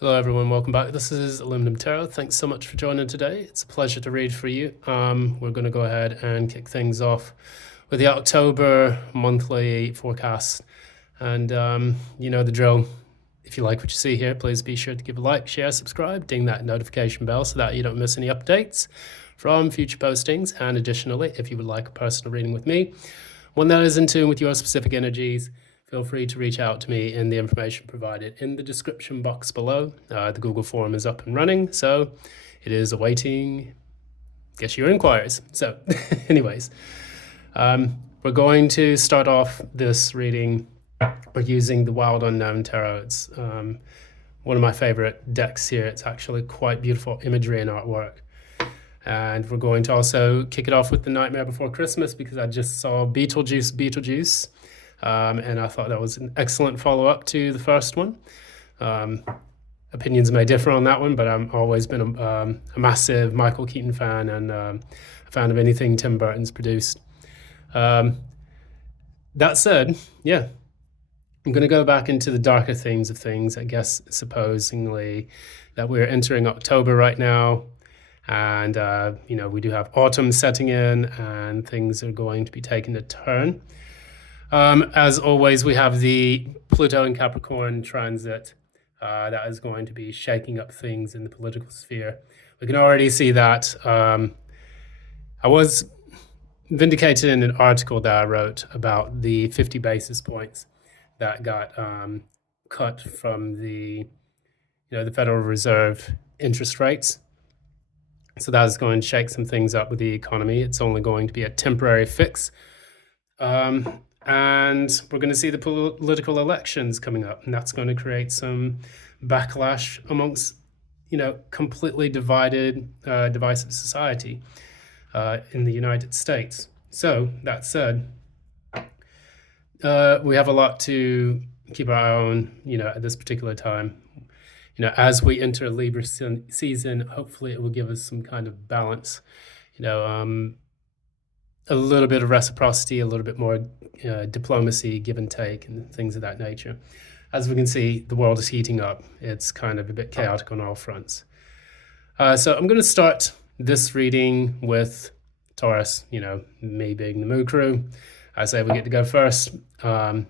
Hello everyone, welcome back. This is Aluminum Tarot. Thanks so much for joining today. It's a pleasure to read for you. We're going to go ahead and kick things off with the October monthly forecast. And you know the drill. If you like what you see here, please be sure to give a like, share, subscribe, ding that notification bell so that you don't miss any updates from future postings. And additionally, if you would like a personal reading with me, one that is in tune with your specific energies, feel free to reach out to me in the information provided in the description box below. The Google form is up and running, so it is awaiting, your inquiries. So anyways, we're going to start off this reading by using the Wild Unknown Tarot. It's one of my favorite decks here. It's actually quite beautiful imagery and artwork. And we're going to also kick it off with The Nightmare Before Christmas because I just saw Beetlejuice. And I thought that was an excellent follow-up to the first one. Opinions may differ on that one, but I've always been a massive Michael Keaton fan and a fan of anything Tim Burton's produced. That said, yeah, I'm going to go back into the darker themes of things, I guess, supposingly that we're entering October right now. And, we do have autumn setting in and things are going to be taking a turn. As always, we have the Pluto and Capricorn transit that is going to be shaking up things in the political sphere. We can already see that. I was vindicated in an article that I wrote about the 50 basis points that got cut from the Federal Reserve interest rates. So that is going to shake some things up with the economy. It's only going to be a temporary fix. And we're going to see the political elections coming up, and that's going to create some backlash amongst, completely divided, divisive society in the United States. So that said, we have a lot to keep our eye on, at this particular time. As we enter Libra season, hopefully it will give us some kind of balance, a little bit of reciprocity, a little bit more diplomacy, give and take, and things of that nature. As we can see, the world is heating up. It's kind of a bit chaotic on all fronts. So I'm going to start this reading with Taurus, me being the Moo Crew. I say we get to go first. And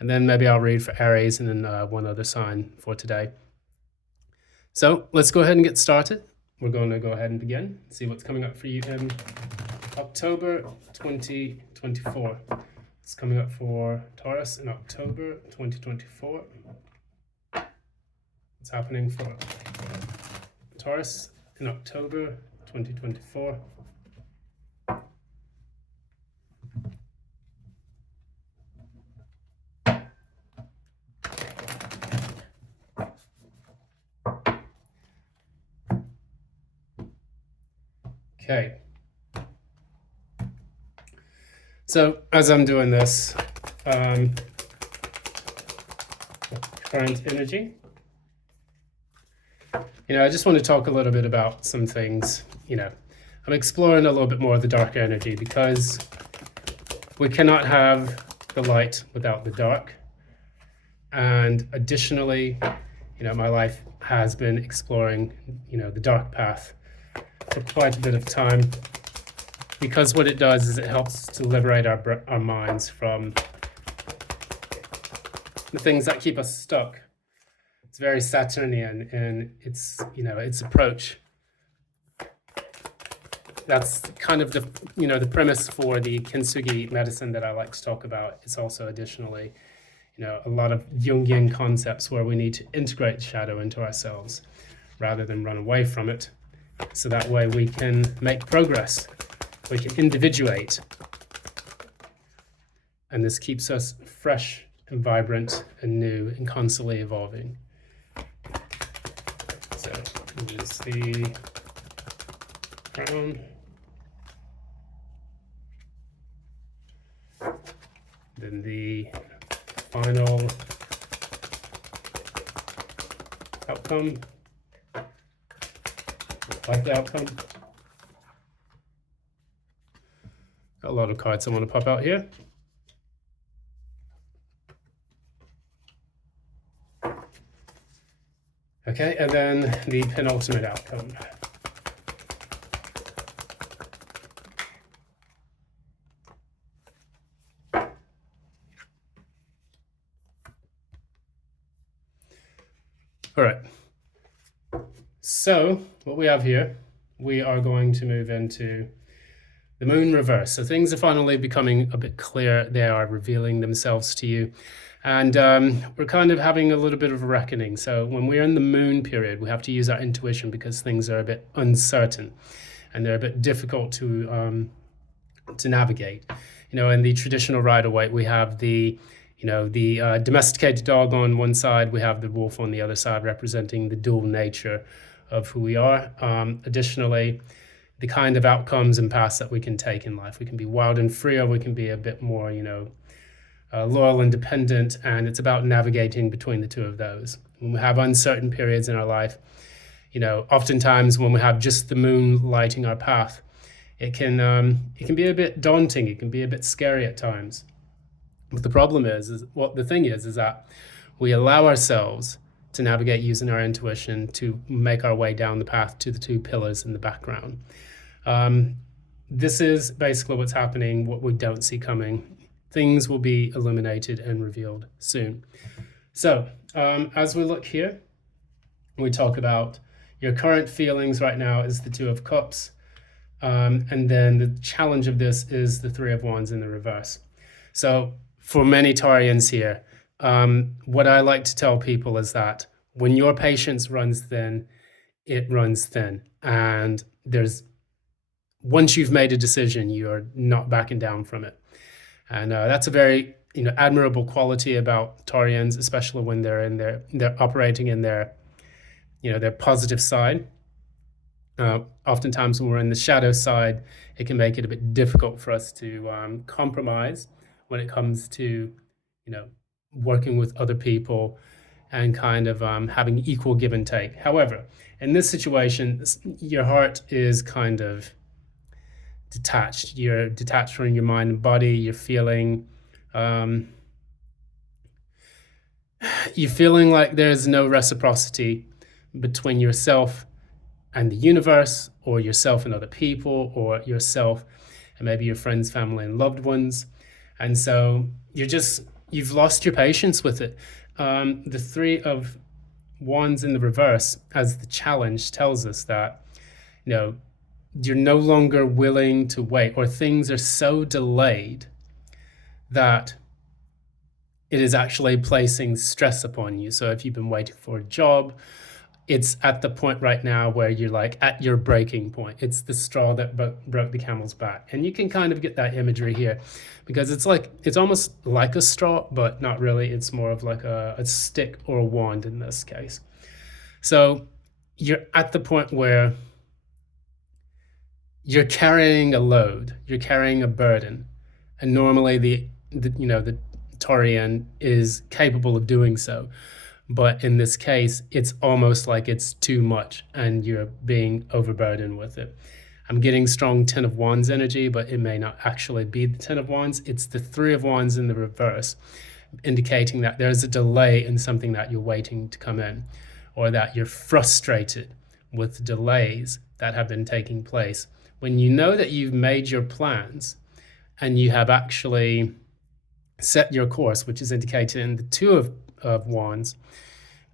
then maybe I'll read for Aries and then one other sign for today. So let's go ahead and get started. We're going to go ahead and begin, see what's coming up for you in October 2024. It's coming up for Taurus in October 2024. What's happening for Taurus in October 2024? Okay. So as I'm doing this, current energy, I just want to talk a little bit about some things. I'm exploring a little bit more of the dark energy because we cannot have the light without the dark. And additionally, my life has been exploring, the dark path for quite a bit of time, because what it does is it helps to liberate our minds from the things that keep us stuck. It's very Saturnian in its approach. That's kind of the premise for the Kintsugi medicine that I like to talk about. It's also additionally, a lot of Jungian concepts where we need to integrate shadow into ourselves rather than run away from it. So that way we can make progress, we can individuate. And this keeps us fresh and vibrant and new and constantly evolving. So it is the crown. Then the final outcome. Like the outcome. Got a lot of cards I want to pop out here. Okay, and then the penultimate outcome. All right. So what we have here, we are going to move into the moon reverse. So things are finally becoming a bit clear. They are revealing themselves to you. And we're kind of having a little bit of a reckoning. So when we're in the moon period, we have to use our intuition because things are a bit uncertain and they're a bit difficult to navigate. You know, in the traditional Rider-Waite, we have the domesticated dog on one side, we have the wolf on the other side, representing the dual nature of who we are. Additionally, the kind of outcomes and paths that we can take in life. We can be wild and free, or we can be a bit more, loyal and dependent, and it's about navigating between the two of those. When we have uncertain periods in our life, oftentimes when we have just the moon lighting our path, it can be a bit daunting. It can be a bit scary at times. But the problem is that we allow ourselves to navigate using our intuition to make our way down the path to the two pillars in the background. This is basically what's happening, what we don't see coming. Things will be illuminated and revealed soon. So as we look here, we talk about your current feelings right now is the Two of Cups. And then the challenge of this is the Three of Wands in the reverse. So for many Taurians here, what I like to tell people is that when your patience runs thin, it runs thin. And once you've made a decision, you're not backing down from it. And that's a very admirable quality about Taurians, especially when they're operating in their positive side. Oftentimes when we're in the shadow side, it can make it a bit difficult for us to compromise when it comes to working with other people and kind of having equal give and take. However, in this situation, your heart is kind of detached. You're detached from your mind and body. You're feeling like there's no reciprocity between yourself and the universe, or yourself and other people, or yourself and maybe your friends, family, and loved ones. And so you've lost your patience with it. The Three of Wands in the reverse as the challenge tells us that you're no longer willing to wait, or things are so delayed that it is actually placing stress upon you. So if you've been waiting for a job, it's at the point right now where you're like at your breaking point. It's the straw that broke the camel's back. And you can kind of get that imagery here because it's almost like a straw, but not really. It's more of like a stick or a wand in this case. So you're at the point where you're carrying a load, you're carrying a burden. And normally the Taurian is capable of doing so. But in this case, it's almost like it's too much and you're being overburdened with it. I'm getting strong Ten of Wands energy, but it may not actually be the Ten of Wands. It's the Three of Wands in the reverse, indicating that there's a delay in something that you're waiting to come in, or that you're frustrated with delays that have been taking place. When you know that you've made your plans and you have actually set your course, which is indicated in the Two of Wands,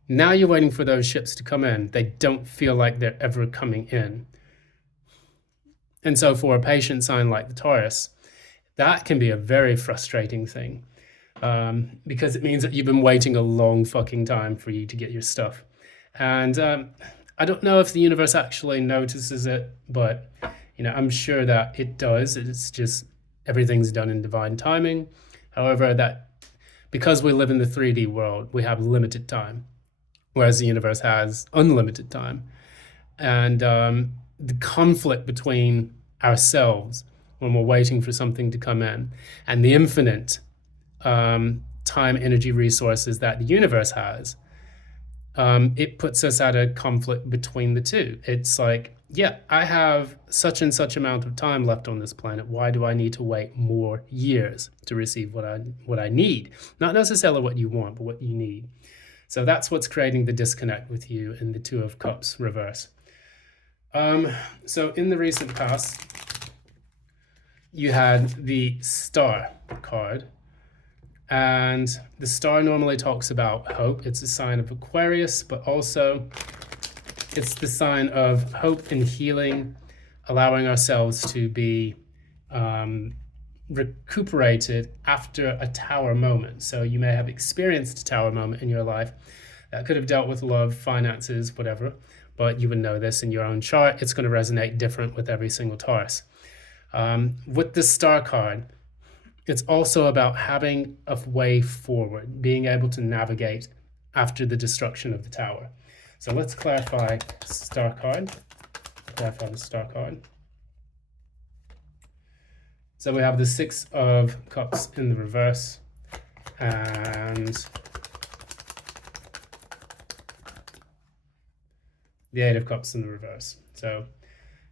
now you're waiting for those ships to come in. They don't feel like they're ever coming in. And so for a patient sign like the Taurus, that can be a very frustrating thing because it means that you've been waiting a long fucking time for you to get your stuff. And I don't know if the universe actually notices it, but I'm sure that it does. It's just everything's done in divine timing. However, that because we live in the 3D world, we have limited time, whereas the universe has unlimited time. And the conflict between ourselves when we're waiting for something to come in and the infinite time, energy, resources that the universe has, it puts us at a conflict between the two. It's like, yeah, I have such and such amount of time left on this planet. Why do I need to wait more years to receive what I need? Not necessarily what you want, but what you need. So that's what's creating the disconnect with you in the Two of Cups reverse. So in the recent past, you had the Star card, and the Star normally talks about hope. It's a sign of Aquarius, but also it's the sign of hope and healing, allowing ourselves to be recuperated after a Tower moment. So you may have experienced a Tower moment in your life that could have dealt with love, finances, whatever, but you would know this in your own chart. It's going to resonate different with every single Taurus. With the Star card, it's also about having a way forward, being able to navigate after the destruction of the Tower. So let's clarify Star card. Clarify the Star card. So we have the Six of Cups in the reverse and the Eight of Cups in the reverse. So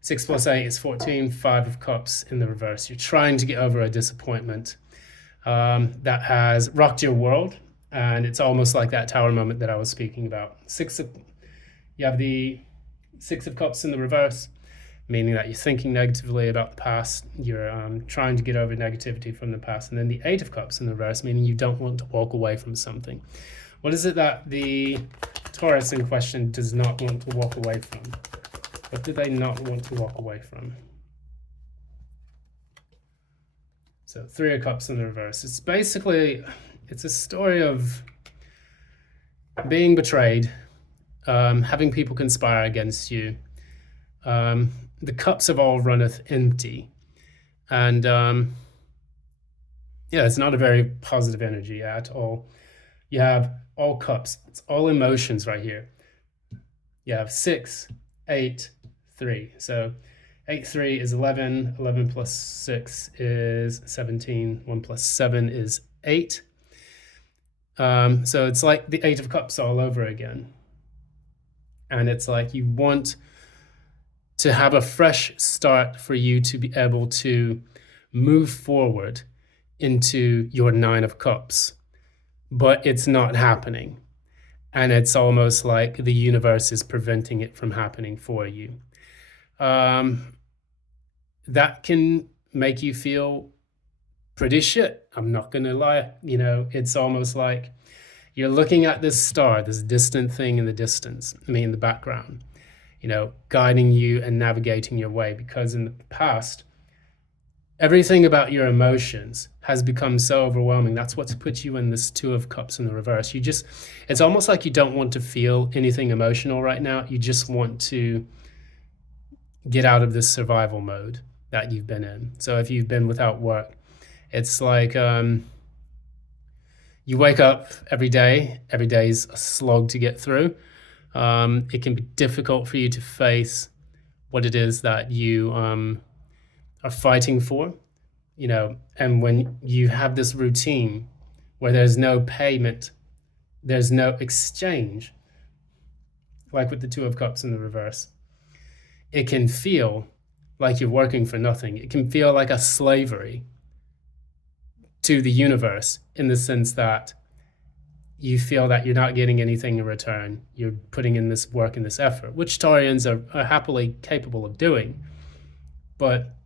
6 plus 8 is 14, 5 of Cups in the reverse. You're trying to get over a disappointment that has rocked your world, and it's almost like that Tower moment that I was speaking about. You have the 6 of Cups in the reverse, meaning that you're thinking negatively about the past. You're trying to get over negativity from the past. And then the Eight of Cups in the reverse, meaning you don't want to walk away from something. What is it that the Taurus in question does not want to walk away from? What do they not want to walk away from? So 3 of Cups in the reverse. It's basically, it's a story of being betrayed, having people conspire against you. The cups of all runneth empty. And yeah, it's not a very positive energy at all. You have all cups. It's all emotions right here. You have 6, 8, 3. So 8, 3 is 11. 11 plus 6 is 17. 1 plus 7 is 8. So it's like the Eight of Cups all over again. And it's like you want to have a fresh start for you to be able to move forward into your Nine of Cups. But it's not happening. And it's almost like the universe is preventing it from happening for you. That can make you feel pretty shit. I'm not going to lie. You know, it's almost like you're looking at this star, this distant thing in the distance, in the background, you know, guiding you and navigating your way. Because in the past, everything about your emotions has become so overwhelming. That's what's put you in this Two of Cups in the reverse. It's almost like you don't want to feel anything emotional right now. You just want to get out of this survival mode that you've been in. So if you've been without work, it's like you wake up every day. Every day is a slog to get through. It can be difficult for you to face what it is that you are fighting for, you know, and when you have this routine where there's no payment, there's no exchange, like with the Two of Cups in the reverse, it can feel like you're working for nothing. It can feel like a slavery to the universe in the sense that you feel that you're not getting anything in return. You're putting in this work and this effort, which Taurians are happily capable of doing. But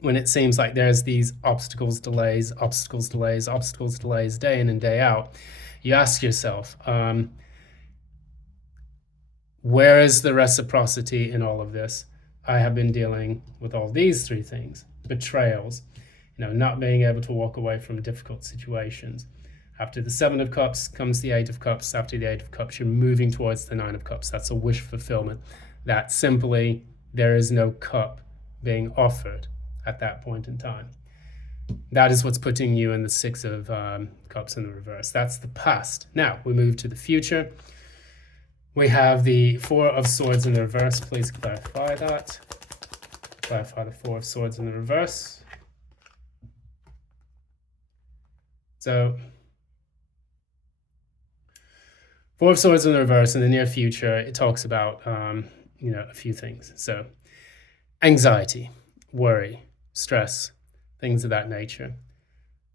when it seems like there's these obstacles, delays, day in and day out, you ask yourself, where is the reciprocity in all of this? I have been dealing with all these three things: betrayals, you know, not being able to walk away from difficult situations. After the Seven of Cups comes the Eight of Cups. After the Eight of Cups, you're moving towards the Nine of Cups. That's a wish fulfillment. That simply, there is no cup being offered at that point in time. That is what's putting you in the Six of Cups in the reverse. That's the past. Now, we move to the future. We have the Four of Swords in the reverse. Please clarify that. Clarify the Four of Swords in the reverse. So, Four of Swords in the reverse in the near future, it talks about, you know, a few things. So, anxiety, worry, stress, things of that nature.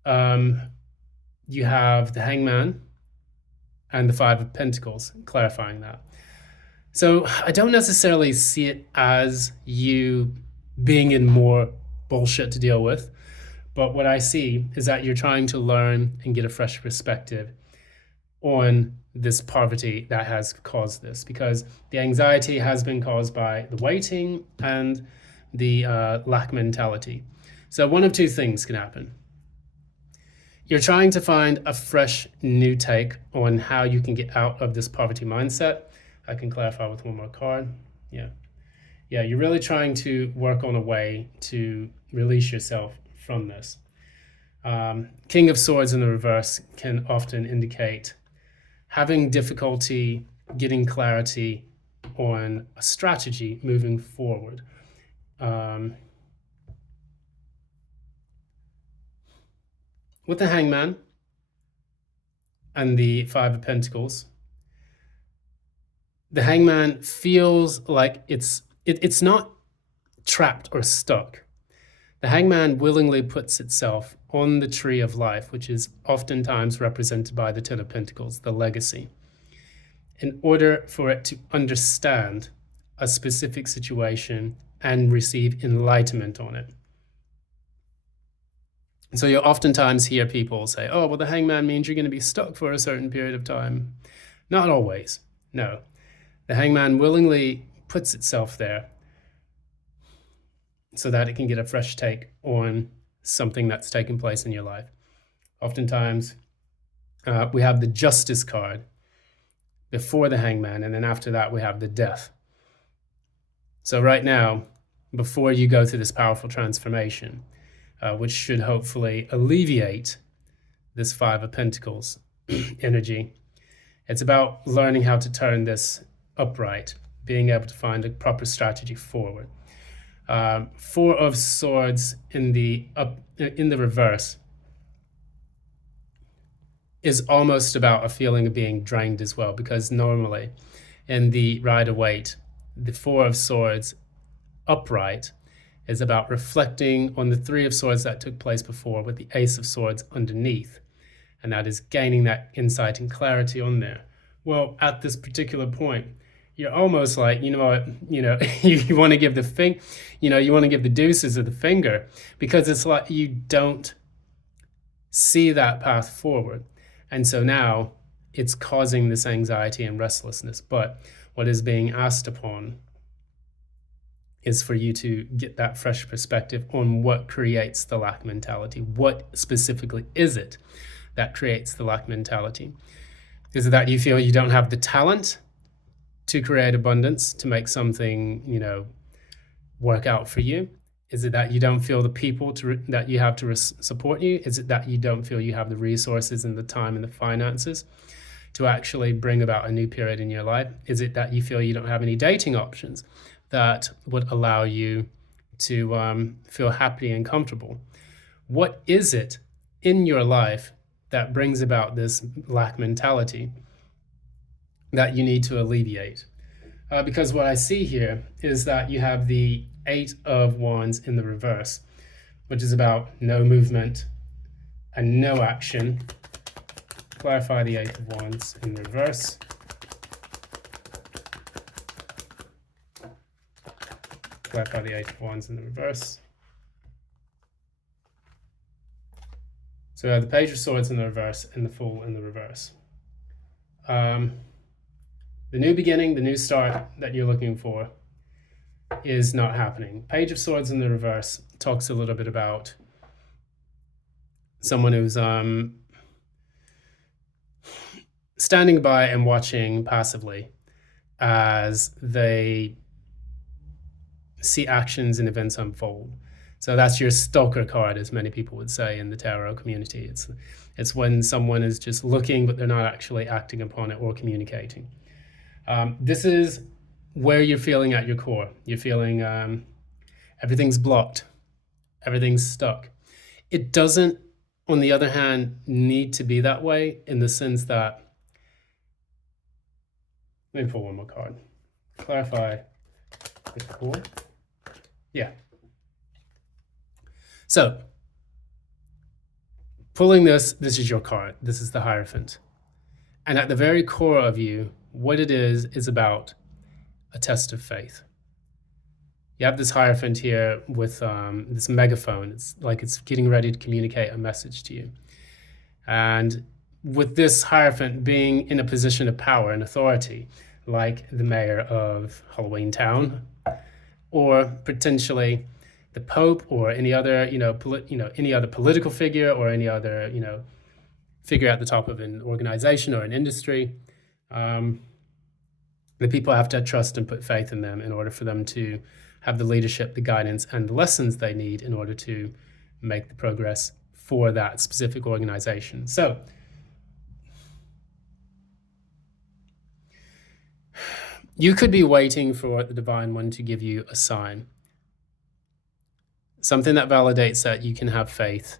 You have the Hangman and the Five of Pentacles, clarifying that. So I don't necessarily see it as you being in more bullshit to deal with, but what I see is that you're trying to learn and get a fresh perspective on this poverty that has caused this, because the anxiety has been caused by the waiting and the lack mentality. So one of two things can happen. You're trying to find a fresh new take on how you can get out of this poverty mindset. I can clarify with one more card. Yeah, you're really trying to work on a way to release yourself from this. King of Swords in the reverse can often indicate having difficulty getting clarity on a strategy moving forward. With the Hangman and the Five of Pentacles, the Hangman feels like it's not trapped or stuck. The Hangman willingly puts itself on the tree of life, which is oftentimes represented by the Ten of Pentacles, the legacy, in order for it to understand a specific situation and receive enlightenment on it. And so you'll oftentimes hear people say, oh, well, the Hangman means you're going to be stuck for a certain period of time. Not always, no. The Hangman willingly puts itself there so that it can get a fresh take on something that's taken place in your life. Oftentimes, we have the Justice card before the Hangman, and then after that, we have the Death. So right now, before you go through this powerful transformation, which should hopefully alleviate this Five of Pentacles energy, it's about learning how to turn this upright, being able to find a proper strategy forward. Four of Swords in the reverse is almost about a feeling of being drained as well, because normally in the Rider-Waite, the Four of Swords upright is about reflecting on the Three of Swords that took place before with the Ace of Swords underneath, and that is gaining that insight and clarity on there. Well, at this particular point, you're almost like, you want to give you want to give the deuces of the finger, because it's like you don't see that path forward. And so now it's causing this anxiety and restlessness. But what is being asked upon is for you to get that fresh perspective on what creates the lack mentality. What specifically is it that creates the lack mentality? Is it that you feel you don't have the talent to create abundance, to make something, work out for you? Is it that you don't feel the people that you have to support you? Is it that you don't feel you have the resources and the time and the finances to actually bring about a new period in your life? Is it that you feel you don't have any dating options that would allow you to feel happy and comfortable? What is it in your life that brings about this lack mentality that you need to alleviate? Because what I see here is that you have the Eight of Wands in the reverse, which is about no movement and no action. Clarify the Eight of Wands in reverse. Clarify the Eight of Wands in the reverse. So we have the Page of Swords in the reverse and the Fool in the reverse. The new beginning, the new start that you're looking for is not happening. Page of Swords in the reverse talks a little bit about someone who's standing by and watching passively as they see actions and events unfold. So that's your stalker card, as many people would say in the tarot community. It's when someone is just looking, but they're not actually acting upon it or communicating. This is where you're feeling at your core. You're feeling everything's blocked, everything's stuck. It doesn't, on the other hand, need to be that way, in the sense that, let me pull one more card. Clarify the core. Yeah. So, pulling this is your card. This is the Hierophant. And at the very core of you, what it is about a test of faith. You have this Hierophant here with this megaphone. It's like it's getting ready to communicate a message to you. And with this Hierophant being in a position of power and authority, like the mayor of Halloween Town, or potentially the Pope, or any other, any other political figure, or any other, figure at the top of an organization or an industry, the people have to trust and put faith in them in order for them to have the leadership, the guidance, and the lessons they need in order to make the progress for that specific organization. So you could be waiting for the Divine One to give you a sign, something that validates that you can have faith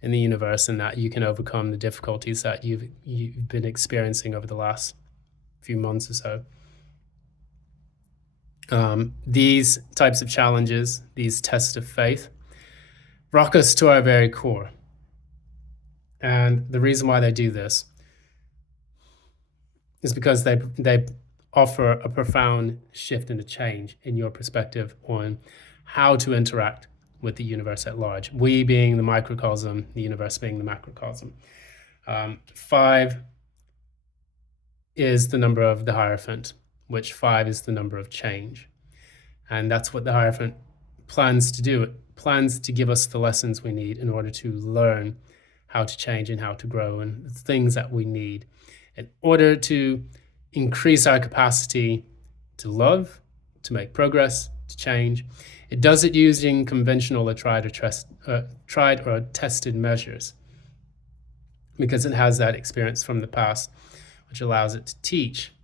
in the universe and that you can overcome the difficulties that you've been experiencing over the last few months or so. These types of challenges, these tests of faith, rock us to our very core. And the reason why they do this is because they offer a profound shift and a change in your perspective on how to interact with the universe at large. We being the microcosm, the universe being the macrocosm. 5 is the number of the Hierophant, which 5 is the number of change. And that's what the Hierophant plans to do. It plans to give us the lessons we need in order to learn how to change and how to grow, and the things that we need in order to increase our capacity to love, to make progress, to change. It does it using conventional or tried or tested measures, because it has that experience from the past, which allows it to teach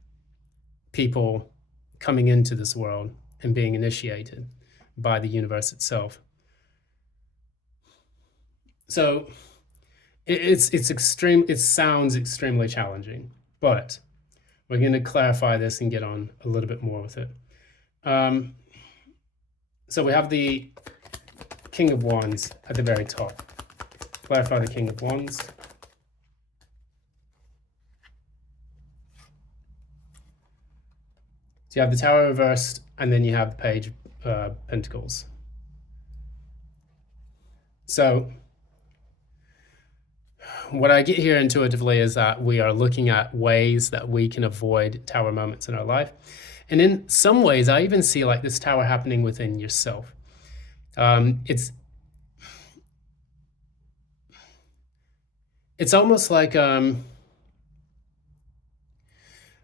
people coming into this world and being initiated by the universe itself. So it's extreme. It sounds extremely challenging, but we're going to clarify this and get on a little bit more with it. So we have the King of Wands at the very top. Clarify the King of Wands. So you have the Tower reversed, and then you have the Page of Pentacles. So what I get here intuitively is that we are looking at ways that we can avoid tower moments in our life. And in some ways, I even see like this tower happening within yourself. It's almost like when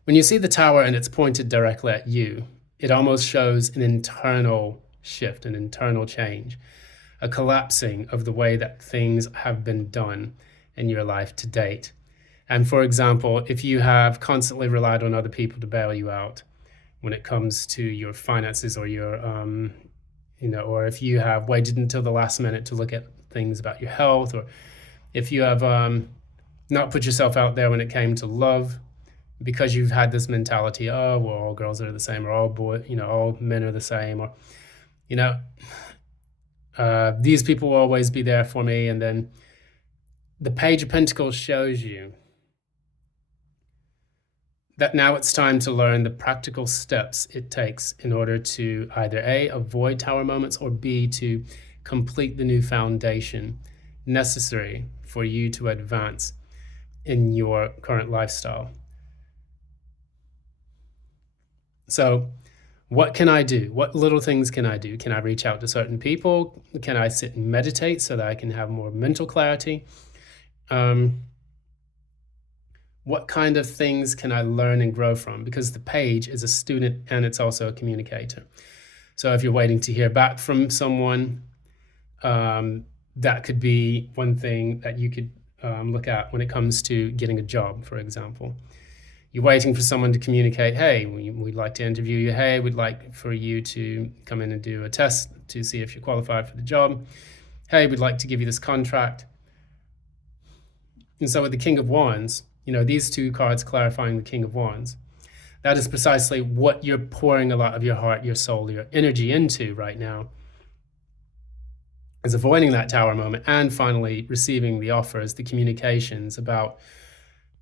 you see the tower and it's pointed directly at you, it almost shows an internal shift, an internal change, a collapsing of the way that things have been done in your life to date. And for example, if you have constantly relied on other people to bail you out when it comes to your finances, or your, or if you have waited until the last minute to look at things about your health, or if you have not put yourself out there when it came to love, because you've had this mentality, oh, well, all girls are the same, or all men are the same, or, these people will always be there for me. And then the Page of Pentacles shows you that now it's time to learn the practical steps it takes in order to either A, avoid tower moments, or B, to complete the new foundation necessary for you to advance in your current lifestyle. So what can I do? What little things can I do? Can I reach out to certain people? Can I sit and meditate so that I can have more mental clarity? What kind of things can I learn and grow from? Because the Page is a student and it's also a communicator. So if you're waiting to hear back from someone, that could be one thing that you could look at when it comes to getting a job, for example. You're waiting for someone to communicate, hey, we'd like to interview you. Hey, we'd like for you to come in and do a test to see if you're qualified for the job. Hey, we'd like to give you this contract. And so with the King of Wands, these two cards clarifying the King of Wands, that is precisely what you're pouring a lot of your heart, your soul, your energy into right now, is avoiding that tower moment and finally receiving the offers, the communications about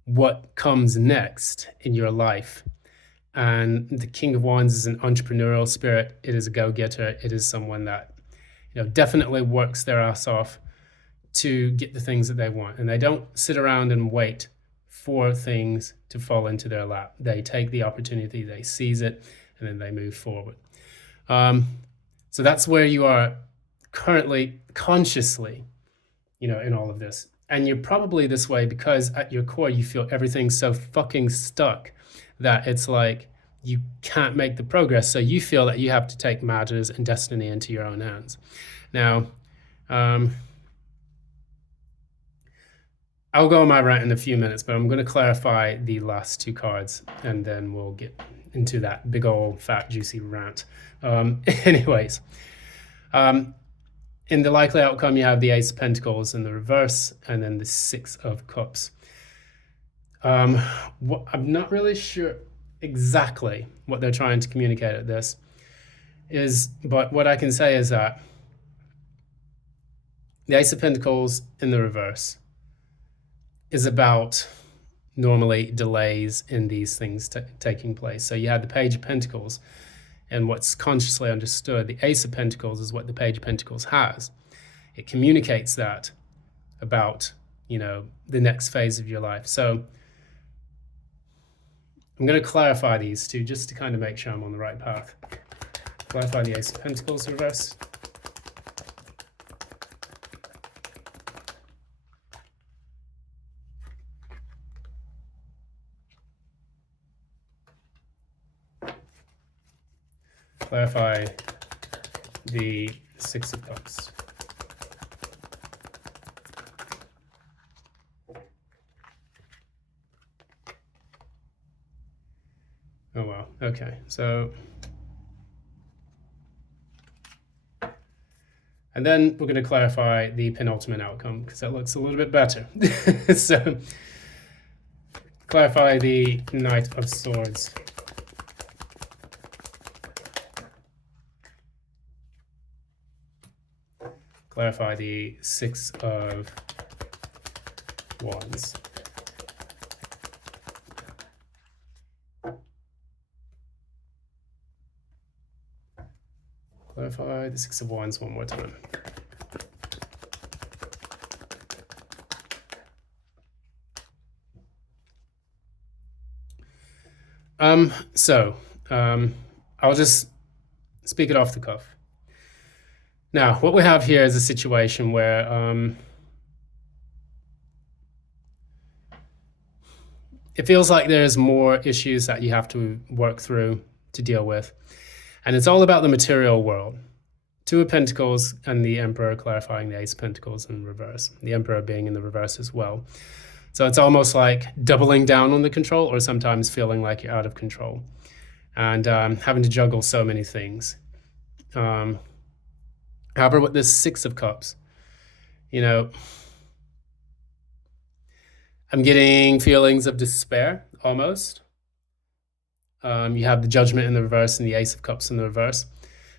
what comes next in your life. And the King of Wands is an entrepreneurial spirit. It is a go-getter. It is someone that, definitely works their ass off to get the things that they want. And they don't sit around and wait for things to fall into their lap. They take the opportunity, they seize it, and then they move forward. So that's where you are currently, consciously, in all of this. And you're probably this way because at your core, you feel everything's so fucking stuck that it's like you can't make the progress. So you feel that you have to take matters and destiny into your own hands. Now, I'll go on my rant in a few minutes, but I'm going to clarify the last two cards and then we'll get into that big old fat juicy rant. Anyways, in the likely outcome, you have the Ace of Pentacles in the reverse and then the Six of Cups. I'm not really sure exactly what they're trying to communicate at this but what I can say is that the Ace of Pentacles in the reverse is about normally delays in these things taking place. So you had the Page of Pentacles, and what's consciously understood, the Ace of Pentacles is what the Page of Pentacles has. It communicates that about, the next phase of your life. So I'm going to clarify these two just to kind of make sure I'm on the right path. Clarify the Ace of Pentacles reverse. Clarify the Six of Cups. Oh, wow. Okay. So, and then we're going to clarify the penultimate outcome because that looks a little bit better. So, clarify the Knight of Swords. Clarify the Six of Wands. Clarify the Six of Wands one more time. I'll just speak it off the cuff. Now, what we have here is a situation where it feels like there's more issues that you have to work through to deal with. And it's all about the material world. Two of Pentacles and the Emperor clarifying the Ace of Pentacles in reverse. The Emperor being in the reverse as well. So it's almost like doubling down on the control or sometimes feeling like you're out of control. And having to juggle so many things. However, with this Six of Cups, I'm getting feelings of despair, almost. You have the Judgment in the reverse and the Ace of Cups in the reverse.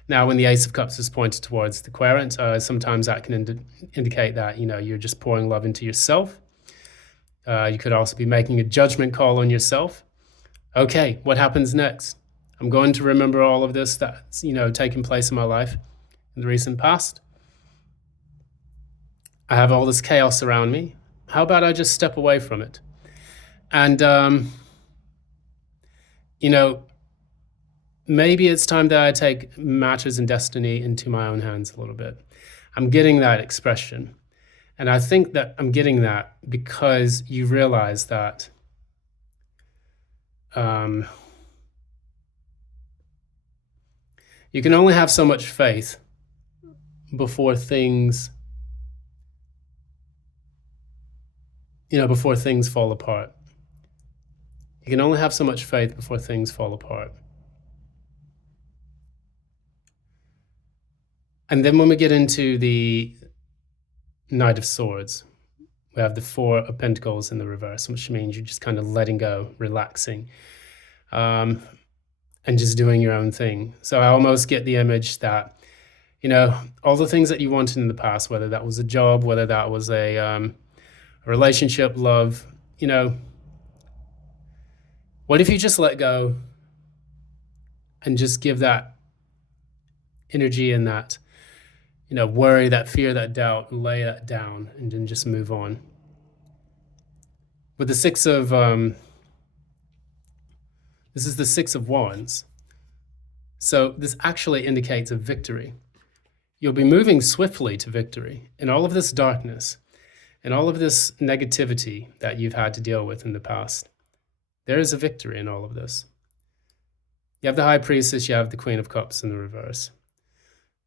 Now, when the Ace of Cups is pointed towards the querent, sometimes that can indicate that, you're just pouring love into yourself. You could also be making a judgment call on yourself. Okay, what happens next? I'm going to remember all of this that's, taken place in my life in the recent past. I have all this chaos around me. How about I just step away from it? And, maybe it's time that I take matters and destiny into my own hands a little bit. I'm getting that expression. And I think that I'm getting that because you realize that you can only have so much faith before things, before things fall apart. You can only have so much faith before things fall apart. And then when we get into the Knight of Swords, we have the Four of Pentacles in the reverse, which means you're just kind of letting go, relaxing, and just doing your own thing. So I almost get the image that, all the things that you wanted in the past, whether that was a job, whether that was a relationship, love, What if you just let go and just give that energy and that, worry, that fear, that doubt, and lay that down and then just move on? With the this is the Six of Wands. So this actually indicates a victory. You'll be moving swiftly to victory in all of this darkness and all of this negativity that you've had to deal with in the past. There is a victory in all of this. You have the High Priestess, you have the Queen of Cups in the reverse.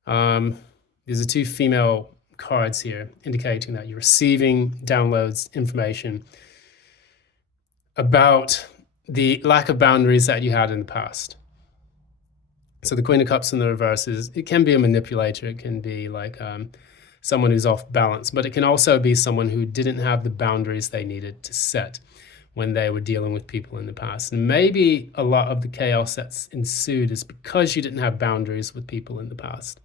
These are two female cards here indicating that you're receiving downloads, information about the lack of boundaries that you had in the past. So the Queen of Cups in the reverse it can be a manipulator. It can be like someone who's off balance, but it can also be someone who didn't have the boundaries they needed to set when they were dealing with people in the past. And maybe a lot of the chaos that's ensued is because you didn't have boundaries with people in the past.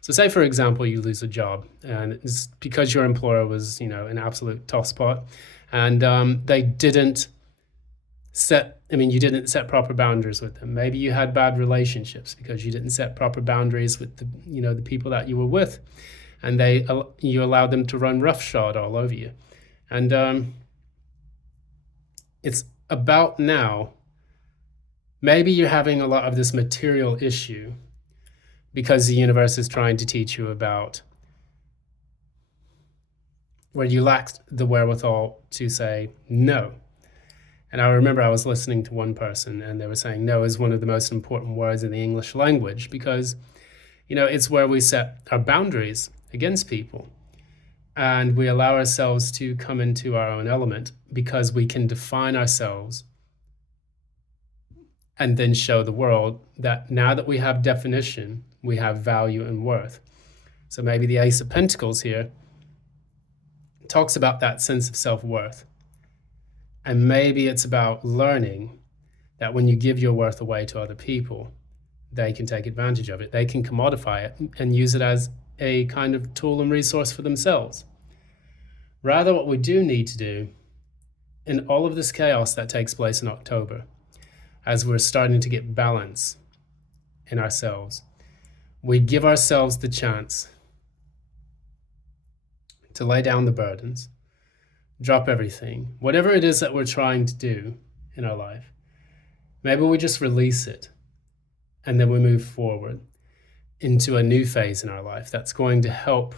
So say, for example, you lose a job and it's because your employer was, an absolute tosspot, and they didn't you didn't set proper boundaries with them. Maybe you had bad relationships because you didn't set proper boundaries with the people that you were with, and you allowed them to run roughshod all over you. And it's about now, maybe you're having a lot of this material issue because the universe is trying to teach you about where you lacked the wherewithal to say no. And I remember I was listening to one person and they were saying no is one of the most important words in the English language because, it's where we set our boundaries against people. And we allow ourselves to come into our own element because we can define ourselves and then show the world that now that we have definition, we have value and worth. So maybe the Ace of Pentacles here talks about that sense of self-worth. And maybe it's about learning that when you give your worth away to other people, they can take advantage of it. They can commodify it and use it as a kind of tool and resource for themselves. Rather, what we do need to do in all of this chaos that takes place in October, as we're starting to get balance in ourselves, we give ourselves the chance to lay down the burdens, drop everything, whatever it is that we're trying to do in our life. Maybe we just release it and then we move forward into a new phase in our life that's going to help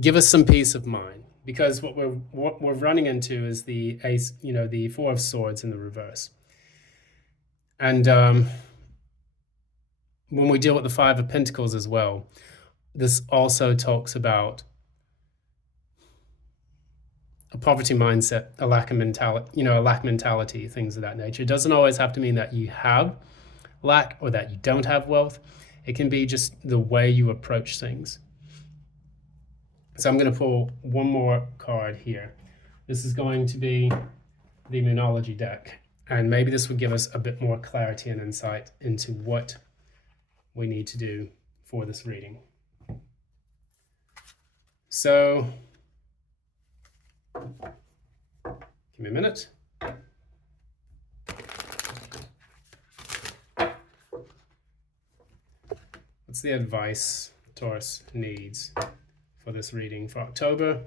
give us some peace of mind. Because what we're running into is the Ace, the Four of Swords in the reverse. And when we deal with the Five of Pentacles as well, this also talks about a poverty mindset, a lack mentality, things of that nature. It doesn't always have to mean that you have lack or that you don't have wealth. It can be just the way you approach things. So I'm going to pull one more card here. This is going to be the Moonology deck. And maybe this would give us a bit more clarity and insight into what we need to do for this reading. So give me a minute. What's the advice Taurus needs for this reading for October?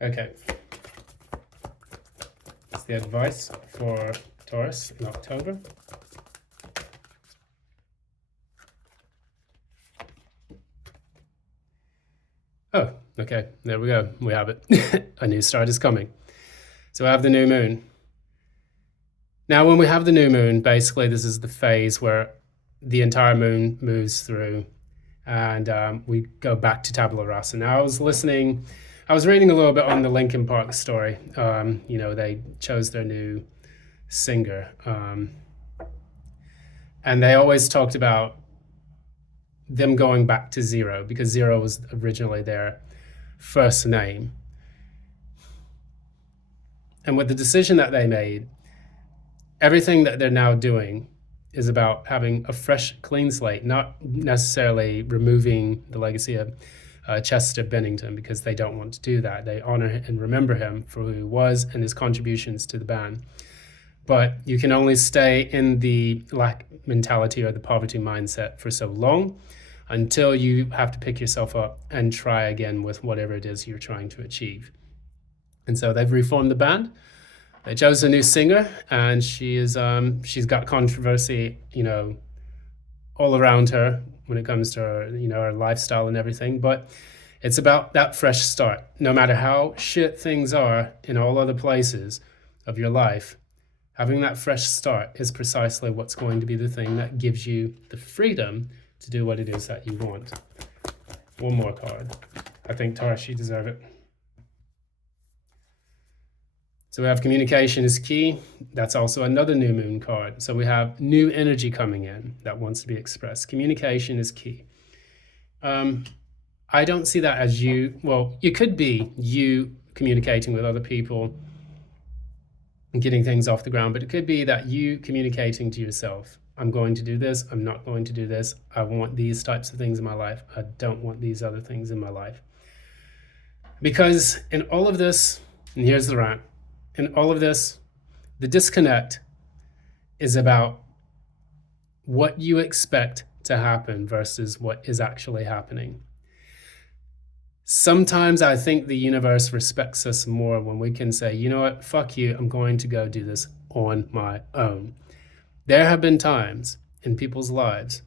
Okay. That's the advice for Taurus in October. Oh, okay, there we go. We have it. A new start is coming. So we have the new moon. Now, when we have the new moon, basically this is the phase where the entire moon moves through and we go back to tabula rasa. Now, I was reading a little bit on the Linkin Park story. They chose their new singer. And they always talked about them going back to zero because zero was originally their first name. And with the decision that they made, everything that they're now doing is about having a fresh, clean slate, not necessarily removing the legacy of Chester Bennington, because they don't want to do that. They honor and remember him for who he was and his contributions to the band. But you can only stay in the lack mentality or the poverty mindset for so long until you have to pick yourself up and try again with whatever it is you're trying to achieve. And so they've reformed the band. They chose a new singer, and she's got controversy, all around her when it comes to her, her lifestyle and everything. But it's about that fresh start. No matter how shit things are in all other places of your life, having that fresh start is precisely what's going to be the thing that gives you the freedom to do what it is that you want. One more card. I think, Taurus, you deserve it. So we have communication is key. That's also another new moon card. So we have new energy coming in that wants to be expressed. Communication is key. I don't see that as it could be you communicating with other people and getting things off the ground, but it could be that you communicating to yourself. I'm going to do this. I'm not going to do this. I want these types of things in my life. I don't want these other things in my life. Because in all of this, and here's the rant, in all of this, the disconnect is about what you expect to happen versus what is actually happening. Sometimes I think the universe respects us more when we can say, you know what, fuck you, I'm going to go do this on my own. There have been times in people's lives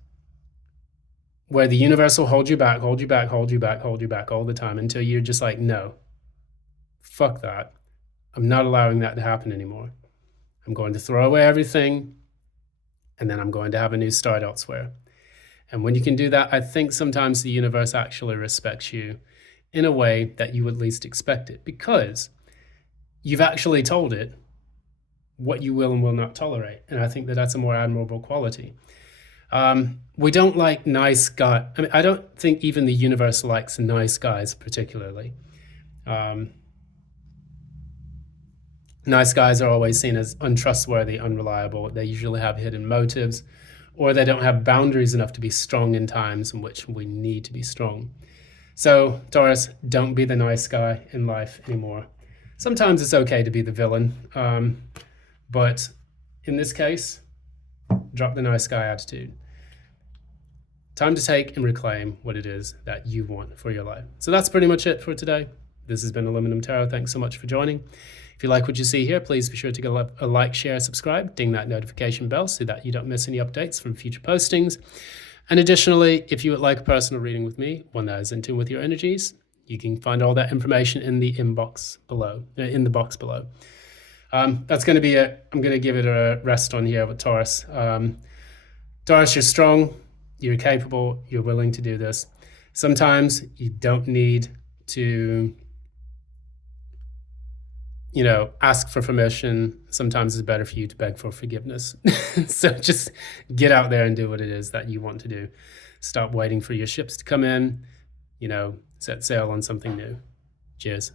where the universe will hold you back all the time until you're just like, no, fuck that. I'm not allowing that to happen anymore. I'm going to throw away everything, and then I'm going to have a new start elsewhere. And when you can do that, I think sometimes the universe actually respects you in a way that you would least expect it, because you've actually told it what you will and will not tolerate. And I think that that's a more admirable quality. We don't like nice guys. I mean, I don't think even the universe likes nice guys particularly. Nice guys are always seen as untrustworthy, unreliable. They usually have hidden motives, or they don't have boundaries enough to be strong in times in which we need to be strong. So, Taurus, don't be the nice guy in life anymore. Sometimes it's okay to be the villain, but in this case, drop the nice guy attitude. Time to take and reclaim what it is that you want for your life. So that's pretty much it for today. This has been Aluminum Tarot. Thanks so much for joining. If you like what you see here, please be sure to give a like, share, subscribe, ding that notification bell so that you don't miss any updates from future postings. And additionally, if you would like a personal reading with me, one that is in tune with your energies, you can find all that information in the box below. That's going to be it. I'm going to give it a rest on here with Taurus. Taurus, you're strong, you're capable, you're willing to do this. Sometimes you don't need to ask for permission. Sometimes it's better for you to beg for forgiveness. So just get out there and do what it is that you want to do. Stop waiting for your ships to come in, set sail on something new. Cheers.